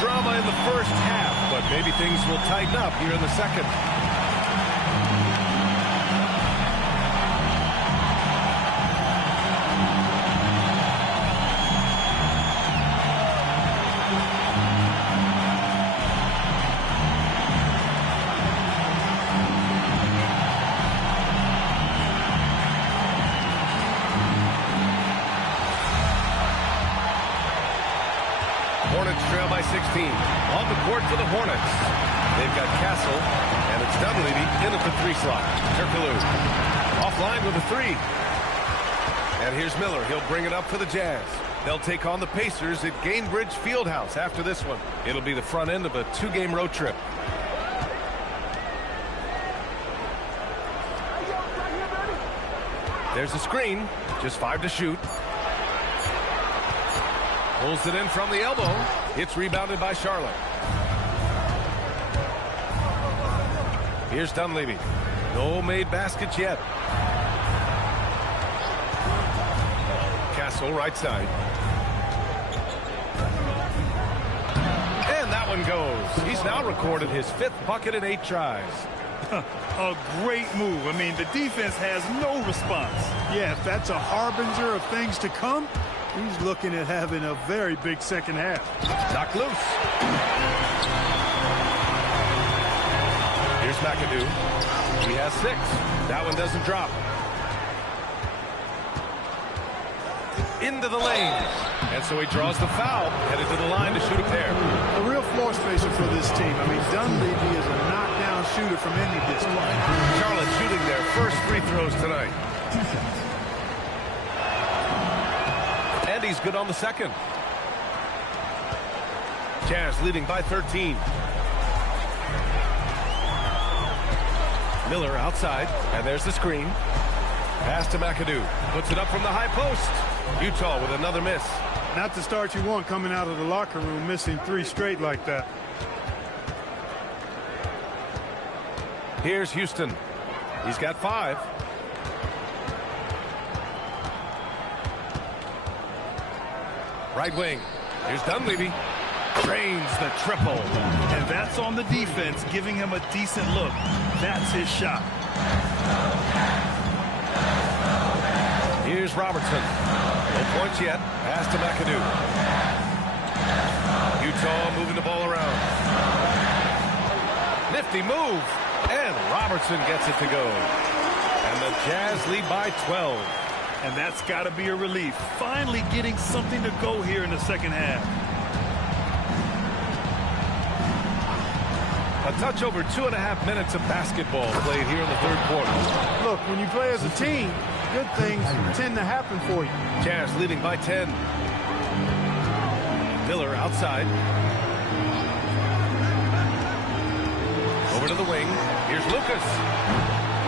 drama in the first half, but maybe things will tighten up here in the second. Hornets trail by 16. On the court for the Hornets. They've got Castle, and it's Dunleavy in at the 3 slot. Turkaloo offline with a 3. And here's Miller. He'll bring it up for the Jazz. They'll take on the Pacers at Gainbridge Fieldhouse after this one. It'll be the front end of a 2-game road trip. There's a screen. Just 5 to shoot. Pulls it in from the elbow. It's rebounded by Charlotte. Here's Dunleavy. No made baskets yet. Castle right side. And that one goes. He's now recorded his 5th bucket in 8 tries. A great move. I mean, the defense has no response. Yeah, if that's a harbinger of things to come, he's looking at having a very big second half. Knocked loose. Here's McAdoo. He has 6. That one doesn't drop. Into the lane. And so he draws the foul, headed to the line to shoot a pair. A real floor spacer for this team. I mean, Dunleavy is a knockdown shooter from any distance. Charlotte shooting their first free throws tonight. And he's good on the second. Jazz leading by 13. Miller outside, and there's the screen. Pass to McAdoo. Puts it up from the high post. Utah with another miss. Not the start you want coming out of the locker room, missing 3 straight like that. Here's Houston. He's got 5. Right wing. Here's Dunleavy. Drains the triple. And that's on the defense, giving him a decent look. That's his shot. Here's Robertson. No points yet. Pass to McAdoo. Utah moving the ball around. Nifty move. And Robertson gets it to go. And the Jazz lead by 12. And that's got to be a relief. Finally getting something to go here in the second half. A touch over 2.5 minutes of basketball played here in the 3rd quarter. Look, when you play as a team, good things tend to happen for you. Jazz leading by 10. Miller outside. Over to the wing. Here's Lucas.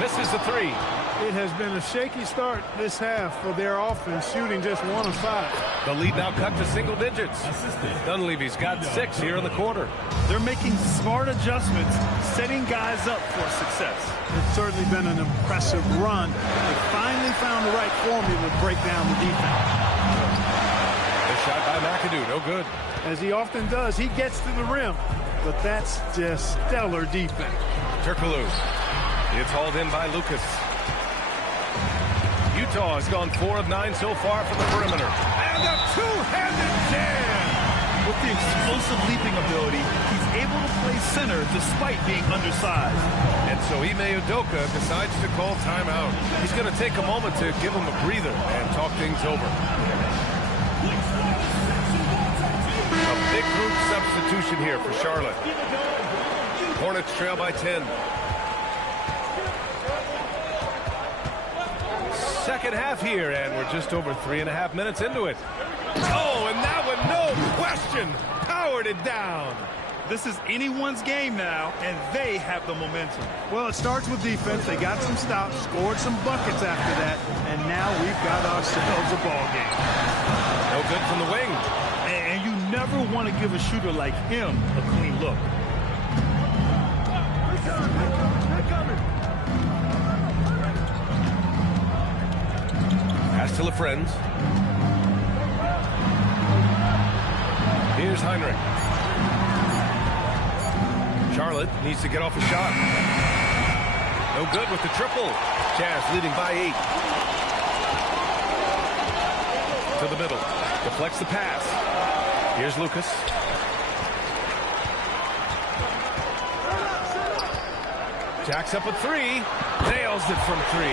Misses the 3. It has been a shaky start this half for their offense, shooting just 1 of 5. The lead now cut to single digits. Dunleavy's got 6 here in the quarter. They're making smart adjustments, setting guys up for success. It's certainly been an impressive run. They finally found the right formula to break down the defense. The shot by McAdoo, no good. As he often does, he gets to the rim, but that's just stellar defense. Turkaloo. It's hauled in by Lucas. Utah has gone 4 of 9 so far from the perimeter. And a two-handed jam! With the explosive leaping ability, he's able to play center despite being undersized. And so Ime Udoka decides to call timeout. He's going to take a moment to give him a breather and talk things over. A big group substitution here for Charlotte. Hornets trail by 10. Second half here, and we're just over 3.5 minutes into it. Oh, and that one, no question, powered it down. This is anyone's game now, and they have the momentum. Well, it starts with defense. They got some stops, scored some buckets after that, and now we've got ourselves a ball game. No good from the wing. And you never want to give a shooter like him a clean look. Pass to LaFrenz. Here's Heinrich. Charlotte needs to get off a shot. No good with the triple. Jazz leading by 8. To the middle. Deflects the pass. Here's Lucas. Jacks up a 3. Nails it from 3.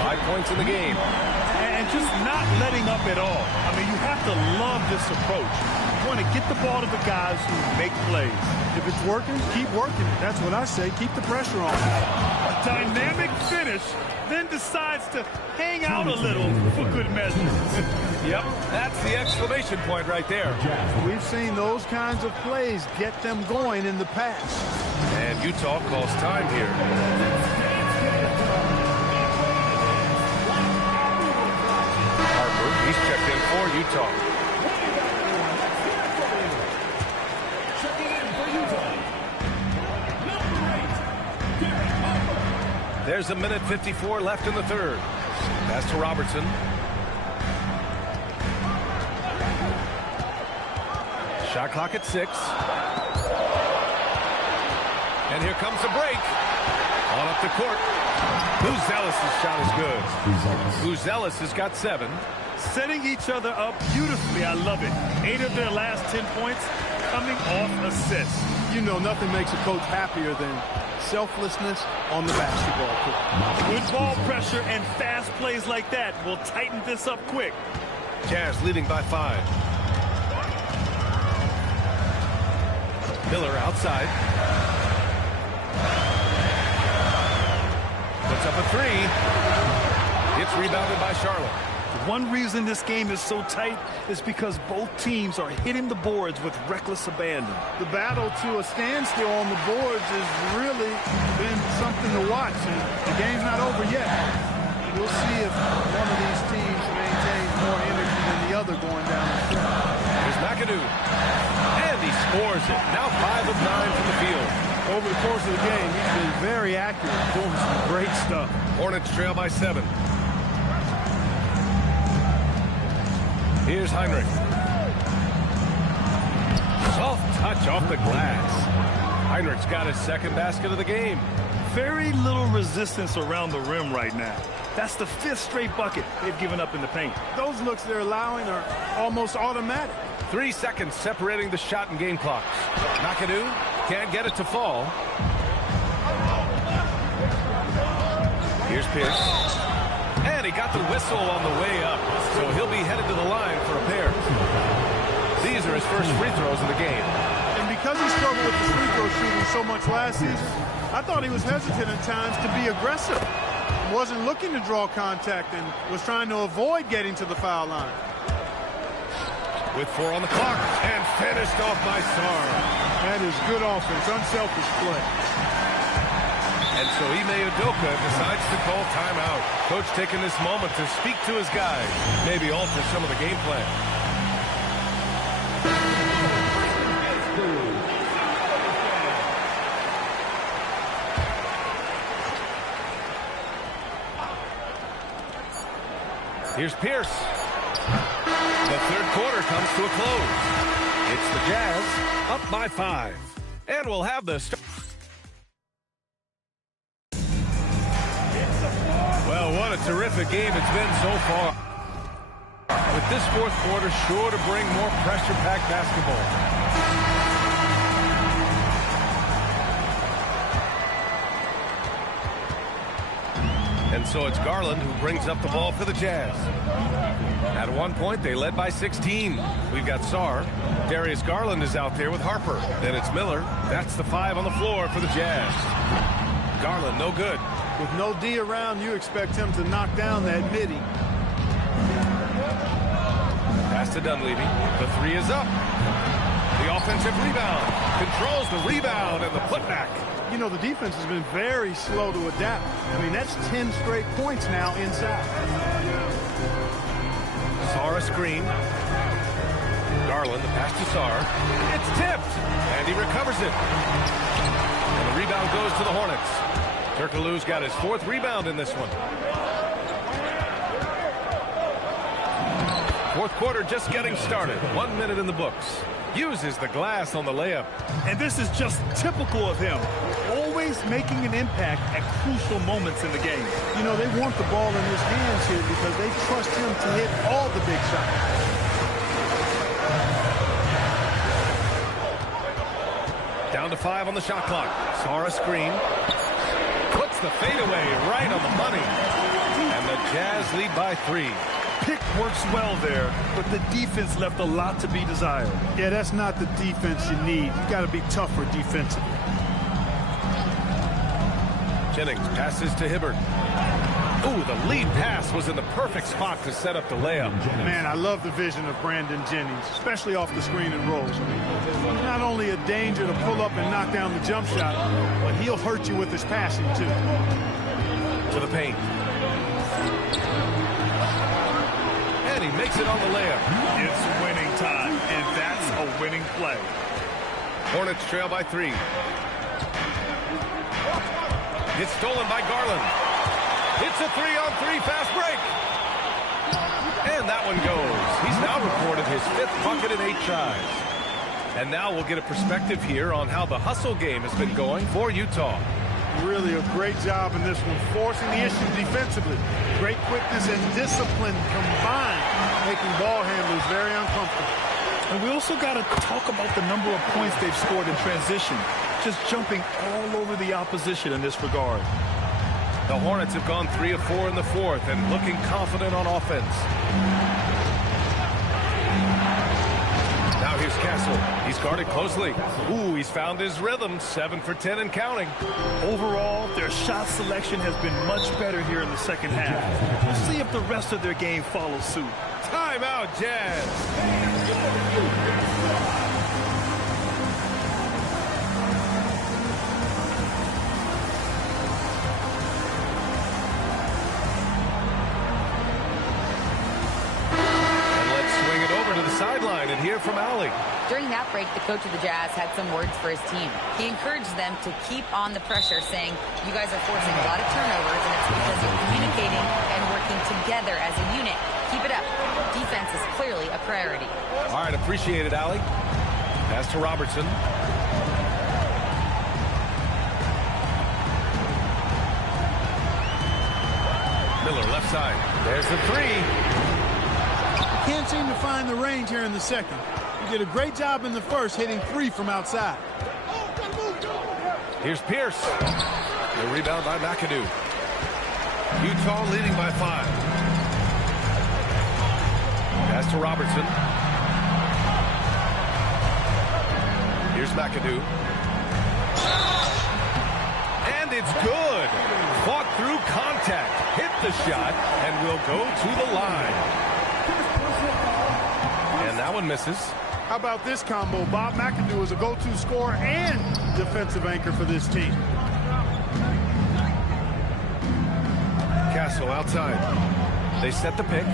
5 points in the game. And just not letting up at all. I mean, you have to love this approach. You want to get the ball to the guys who make plays. If it's working, keep working it. That's what I say. Keep the pressure on. A dynamic finish, then decides to hang out a little for good measure. Yep, that's the exclamation point right there. We've seen those kinds of plays get them going in the past. And Utah calls time here. Harper, he's checked in for Utah. There's a minute 54 left in the third. Pass to Robertson. Shot clock at 6. And here comes the break. On up the court. Buzelis' shot is good. Buzelis has got 7. Setting each other up beautifully. I love it. 8 of their last 10 points coming off assists. You know, nothing makes a coach happier than selflessness on the basketball court. Good ball pressure and fast plays like that will tighten this up quick. Jazz leading by 5. Miller outside. Puts up a 3. It's rebounded by Charlotte. One reason this game is so tight is because both teams are hitting the boards with reckless abandon. The battle to a standstill on the boards has really been something to watch. And the game's not over yet. We'll see if one of these teams maintains more energy than the other going down the stretch. Here's McAdoo. And he scores it. Now 5 of 9 from the field. Over the course of the game, he's been very accurate, doing some great stuff. Hornets trail by 7. Here's Heinrich. Soft touch off the glass. Heinrich's got his second basket of the game. Very little resistance around the rim right now. That's the 5th straight bucket they've given up in the paint. Those looks they're allowing are almost automatic. 3 seconds separating the shot and game clocks. McAdoo can't get it to fall. Here's Pierce. And he got the whistle on the way up, so he'll be headed to the line for a pair. These are his first free throws of the game. And because he struggled with the free throw shooting so much last season, I thought he was hesitant at times to be aggressive. Wasn't looking to draw contact and was trying to avoid getting to the foul line. With 4 on the clock and finished off by Sarr. That is good offense, unselfish play. And so Ime Udoka decides to call timeout. Coach taking this moment to speak to his guys, maybe alter some of the game plan. Here's Pierce. The third quarter comes to a close. It's the Jazz up by 5. And we'll have the start. Well, what a terrific game it's been so far. With this fourth quarter sure to bring more pressure-packed basketball. And so it's Garland who brings up the ball for the Jazz. At one point, they led by 16. We've got Sarr. Darius Garland is out there with Harper. Then it's Miller. That's the 5 on the floor for the Jazz. Garland, no good. With no D around, you expect him to knock down that midi. Pass to Dunleavy. The 3 is up. The offensive rebound. Controls the rebound and the putback. You know, the defense has been very slow to adapt. I mean, that's 10 straight points now inside. Sarr a screen. Garland, the pass to Sarr. It's tipped, and he recovers it. And the rebound goes to the Hornets. Turkoglu's got his 4th rebound in this one. Fourth quarter just getting started. 1 minute in the books. Uses the glass on the layup. And this is just typical of him. Always making an impact at crucial moments in the game. You know, they want the ball in his hands here because they trust him to hit all the big shots. Down to 5 on the shot clock. Saw a screen. Puts the fadeaway right on the money. And the Jazz lead by 3. Pick works well there, but the defense left a lot to be desired. Yeah, that's not the defense you need. You got to be tougher defensively. Jennings passes to Hibbert. Ooh, the lead pass was in the perfect spot to set up the layup. Man, I love the vision of Brandon Jennings, especially off the screen and rolls. I mean, not only a danger to pull up and knock down the jump shot, but he'll hurt you with his passing, too. To the paint. And he makes it on the layup. It's winning time, and that's a winning play. Hornets trail by 3. It's stolen by Garland. It's a 3-on-3 fast break. And that one goes. He's now recorded his 5th bucket in 8 tries. And now we'll get a perspective here on how the hustle game has been going for Utah. Really a great job in this one, forcing the issue defensively. Great quickness and discipline combined, making ball handlers very uncomfortable. And we also got to talk about the number of points they've scored in transition, just jumping all over the opposition in this regard. The Hornets have gone 3 of 4 in the 4th and looking confident on offense. Now here's Castle. He's guarded closely. Ooh, he's found his rhythm. 7 for 10 and counting. Overall, their shot selection has been much better here in the second half. We'll see if the rest of their game follows suit. Timeout, Jazz. Sideline and hear from Allie. During that break, the coach of the Jazz had some words for his team. He encouraged them to keep on the pressure, saying, you guys are forcing a lot of turnovers, and it's because you're communicating and working together as a unit. Keep it up. Defense is clearly a priority. All right, appreciate it, Allie. Pass to Robertson. Miller left side. There's the 3. Can't seem to find the range here in the second. You did a great job in the first, hitting 3 from outside. Here's Pierce. The rebound by McAdoo. Utah leading by 5. Pass to Robertson. Here's McAdoo. And it's good. Fought through contact, hit the shot, and will go to the line. And that one misses. How about this combo? Bob McAdoo is a go-to scorer and defensive anchor for this team. Castle outside. They set the pick.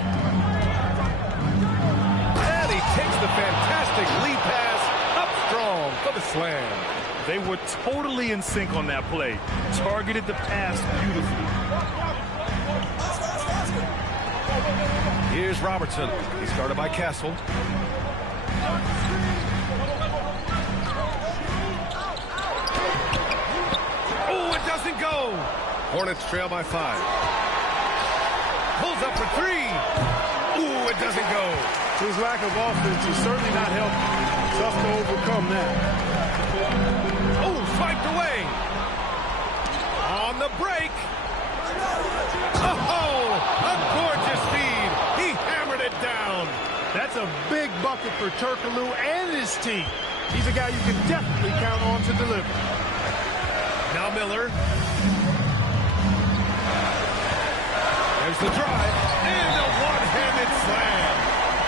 And he takes the fantastic lead pass up strong for the slam. They were totally in sync on that play. Targeted the pass beautifully. Here's Robertson. He's guarded by Castle. Oh, it doesn't go. Hornets trail by 5. Pulls up for 3. Ooh, it doesn't go. His lack of offense is certainly not helping. Tough to overcome that. Oh, swiped away. On the break. Oh, a gorgeous feed. He hammered it down. That's a big bucket for Turkoglu and his team. He's a guy you can definitely count on to deliver. Now Miller. There's the drive. And a one-handed slam.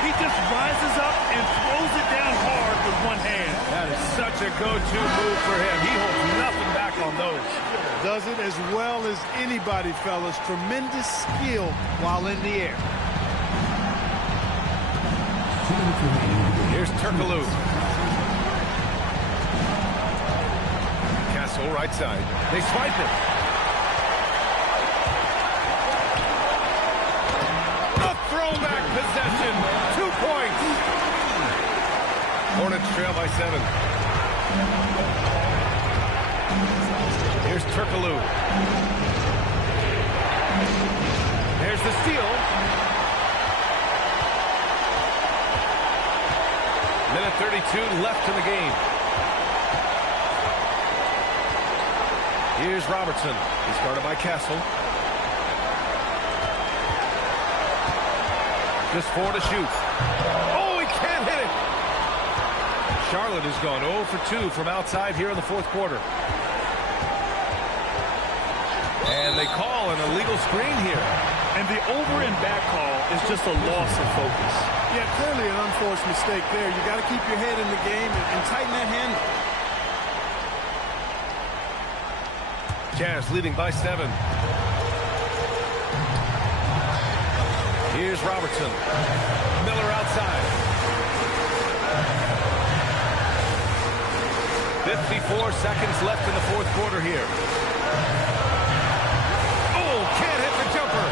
He just rises up and throws it down hard with one hand. That is such a go-to move for him. He holds nothing back on those. Does it as well as anybody, fellas. Tremendous skill while in the air. Here's Turkoglu. Castle right side. They swipe it. A throwback possession. 2 points. Hornets trail by 7. Here's Turkaloo. There's the steal. Minute 32 left in the game. Here's Robertson. He's guarded by Castle. Just 4 to shoot. Oh, he can't hit it. Charlotte has gone 0 for 2 from outside here in the fourth quarter. And they call an illegal screen here. And the over and back call is just a loss of focus. Yeah, clearly an unforced mistake there. You got to keep your head in the game and tighten that handle. Jazz leading by 7. Here's Robertson. Miller outside. 54 seconds left in the fourth quarter here. Oh, can't hit the jumper.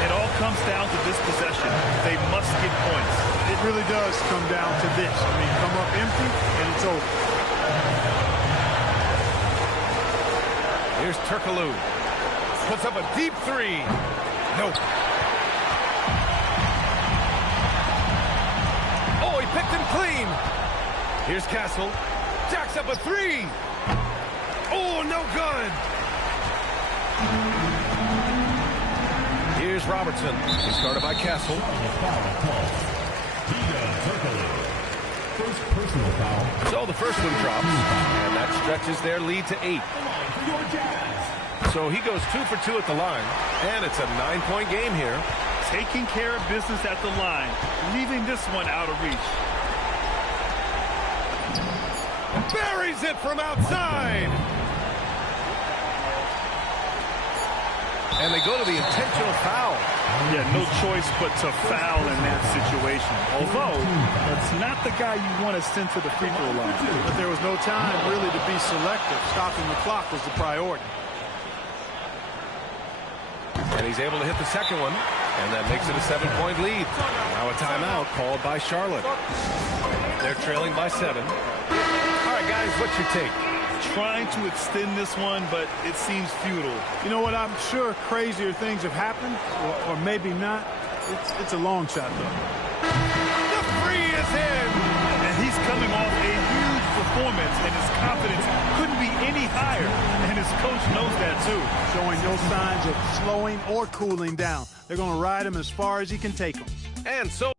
It all comes down to this possession. They must get points. It really does come down to this. I mean, come up empty, and it's over. Here's Turkaloo. Puts up a deep 3. Nope. Oh, he picked him clean. Here's Castle. Jacks up a 3. Oh, no good. Here's Robertson. He's guarded by Castle. So the first one drops, and that stretches their lead to 8. So he goes 2 for 2 at the line, and it's a 9-point game here. Taking care of business at the line, leaving this one out of reach. Buries it from outside. And they go to the intentional foul. Yeah, no choice but to foul in that situation. Although, that's not the guy you want to send to the free throw line. But there was no time really to be selective. Stopping the clock was the priority. And he's able to hit the second one, and that makes it a 7-point lead. Now a timeout called by Charlotte. They're trailing by 7. All right, guys, what's your take? Trying to extend this one, but it seems futile. You know what? I'm sure crazier things have happened, or maybe not. It's a long shot, though. The 3 is in! And he's coming off a huge performance, and his confidence couldn't be any higher. And his coach knows that, too. Showing no signs of slowing or cooling down. They're going to ride him as far as he can take them. And so